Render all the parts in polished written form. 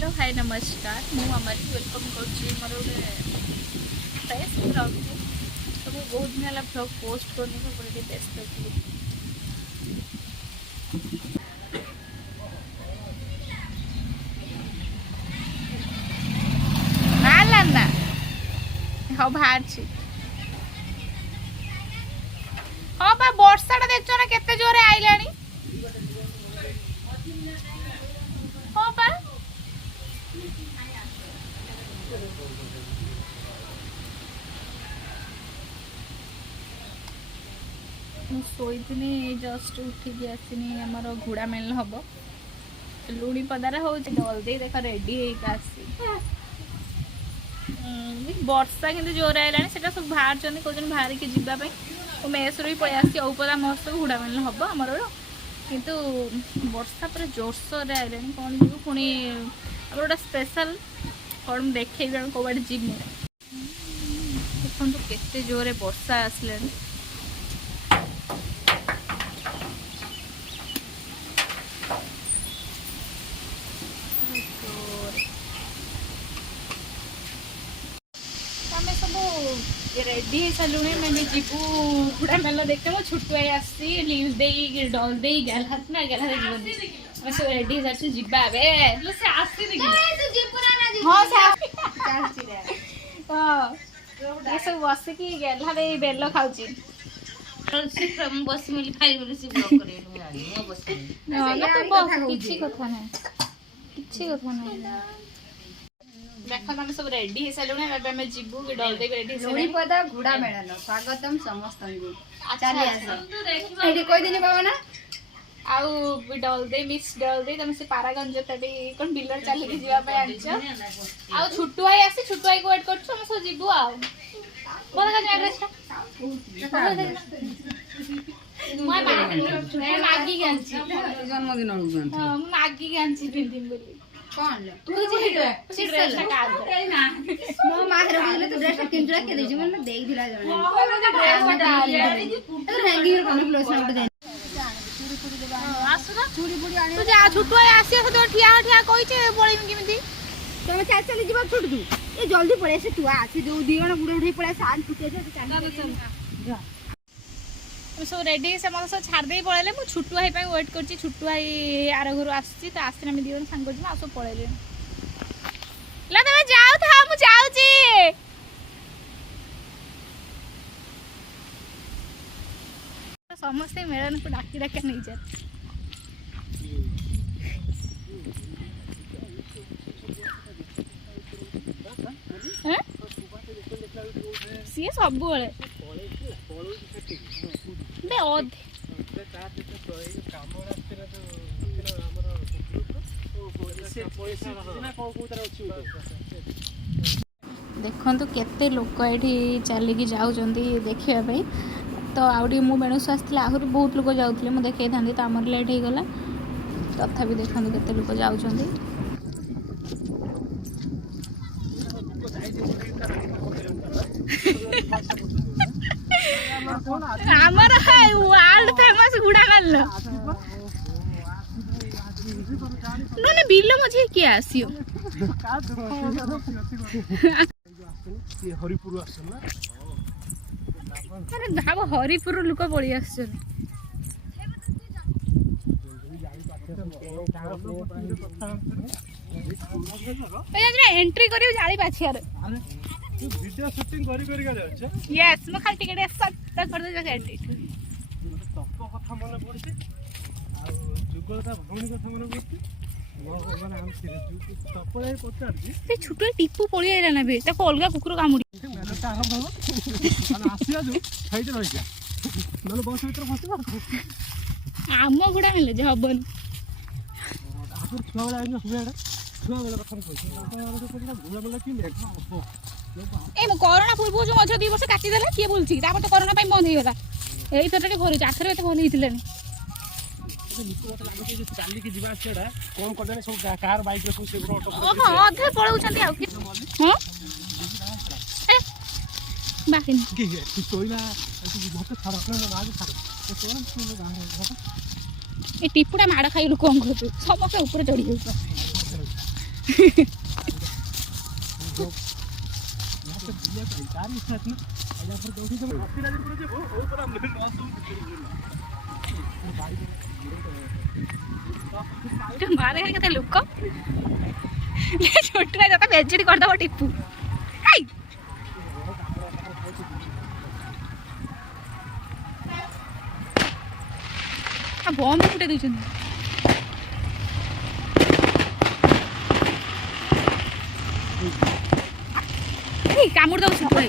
Hello hi नमस्कार मु अमरी welcome कर मोर गोटे फ्रेश ब्लॉग तो मुझे बहुत दिन है ब्लॉग पोस्ट करनी तो बड़े व्यस्त थी। ना ना हाँ बाहर हाँ बा वर्षा देख ना केते जोरे आइलानी हाँ बा शोनी जस्ट उठिकी आसनी आमर घोड़ा मेल हम लुणी पदार हो जल्दी देख रेडी आसी वर्षा कि जोर आइलानी से सब बाहर कौन बाहर की जावाई मेस भी पलि आसी औपदा महोत्सव घोड़ा मेल हम आमर किंतु वर्षा पूरा जोरसोर आइलानी कौन जीव पुणी गोटे स्पेशल कौन देखे कौटे जीवु देखो केते जोरे वर्षा आसला रेडी सारे मैंने जीवु घोड़ा मेल देखते मो छुट्टू आई आसी लीव दे डल दे गल हाथ ना गल हाथ जीवन सब रेडी सारी जीवा हाँ सब बसिकी गेला बेल खाऊँ देख तुम सब रेडी हो सारे जीवु डल दे रेडी पदा घोड़ा मेलन स्वागतम समस्त चली आस कोई दिन बाबा ना आउ डल दे मिस डल दे तुम से पारागंज कौन बिलर चलिए जावाई आनछ आउ छुट्टू आई आसी छुट्टू आई को वेट कर हम सब जीवु आउ बोल का एड्रेस मागी गांची जन्मदिन हां मागी गांची पिंदिम बोली कौन तू जी ड्रेस का मो माहर बोले तो ड्रेस किन ड्रेस के देजी मन देख दिला जने ड्रेस डाल तो हैंगी कोन क्लोज ना दे आसुना चूड़ी बुड़ी आने तू जा छुट्टू आसी तो ठिया ठिया कहि छे पळिम किमिति तुम चल चल जीवा छोड़ दू ए जल्दी पळे से तू आसी दो दी जण बुढ़े उठे पळे सान छुटे जे चल जा सब रेडी से मतलब सब छाड़ दे पळेले मु छुट्टू हाई पे वेट करछि छुट्टू हाई आर घर आसी तो आसी हम दिवन संग करछि आ सब पळेले ला तमे जाऊ था मु जाऊ छी समस्त मेलन को डाकी डाकी नहीं जा हैं सी सब बळे बे ओद देखु केते लोक ये चलिकी जाऊँगी देखा तो आउे मु बेणुस आसला आहरी बहुत लोग जाऊे मुझे देखी था तो आमर लेट हो गला तथापि देखो केते लोक जाऊँगी आमर वर्ल्ड फेमस घोड़ा मेल ना बिल मझे किए आसियो हरिपुर अरे भाव हरिपुर लोक पड़ी आस एंट्री कर जाली पाछियार वीडियो शूटिंग करी का जाउछ यस म खाली टिकेट सट कर दे जगह एंट्री तप कथा मन पड़छि आ जुगलता भौणी कथा मन पड़छि माने हम तप जाई पचार छी से छोटो टिप्पू पळी आइला ना बे ताको अलगा कुकुर कामुडी मेलटा आरंभ हो माने आसिया जो खाइते रहि जा नले बस भीतर फसबा आम गुडा मिले जे हबन आगुर छुआ वाला आइना हुएडा छुआ वाला कथा कहछि घोड़ा वाला कि मेघ ए म कोरोना पूर्व जो मझ 2 वर्ष काटी देला के बोलछि तापर तो कोरोना पई बंद हो गला एई थरटे भरि आखर एते भल हितलेनी चाली की जीवा सेडा कम कर देने सब कार बाइक रे से ऑटो हां अधे पळौछंती आ हां बाकी की है तू सोइला तू बहुत सारा अपना आज सारा तो कौन सुन गांव ए टिपुडा माड़ खाई लोक समस्त ऊपर चढ़ी जाऊ बाहर केते लोक छोटा जाता बेजड़ी करदब टिपू बम फुटे दौरान कामुड़ दब भाई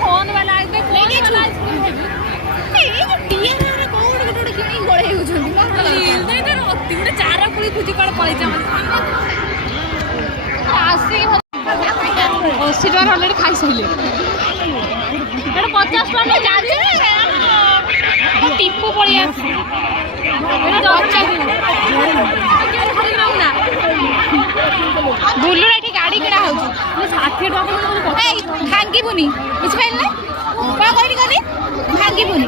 फोन वाला चारा पुड़ी खुजी कौन पड़े 80 टका अलरेडी खाई सारे 50 टका टिपू पड़ी बुलू ये गाड़ी किड़ा हो 60 टका भांगीबुनि बुझिपारे कौन कहली कहली भांगीबुनि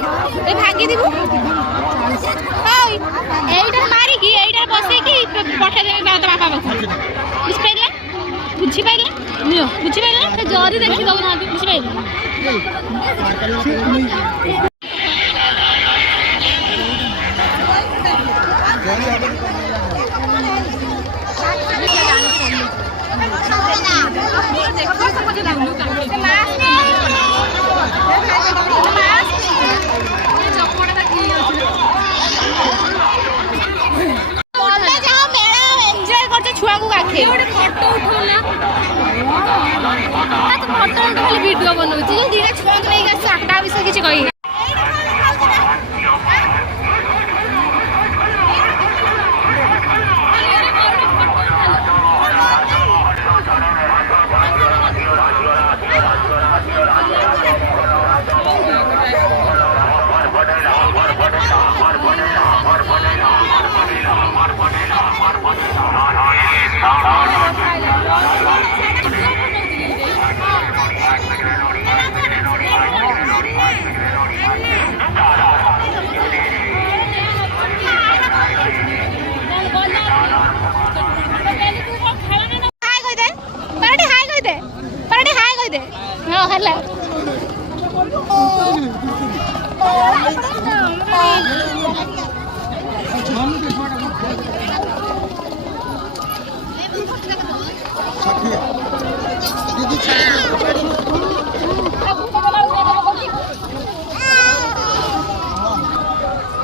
भांगी दीबू এইটার মারিকি এইটার বসেকি পঠাই দেবে তো বাপা পাখা বুঝিপাইলা বুঝিপাইলা নিও বুঝিপাইলা তো জরি দেখি দব না বুঝিপাইলা छुआ को आखे फोटो उठौला तो फोटो उठौले वीडियो बनौछि जे दिने छुआ को नहीं गस आटा विषय किछ कहि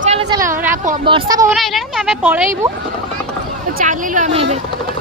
चलो चलो वर्षा पवन आइलानी आम पलैबू चलू आम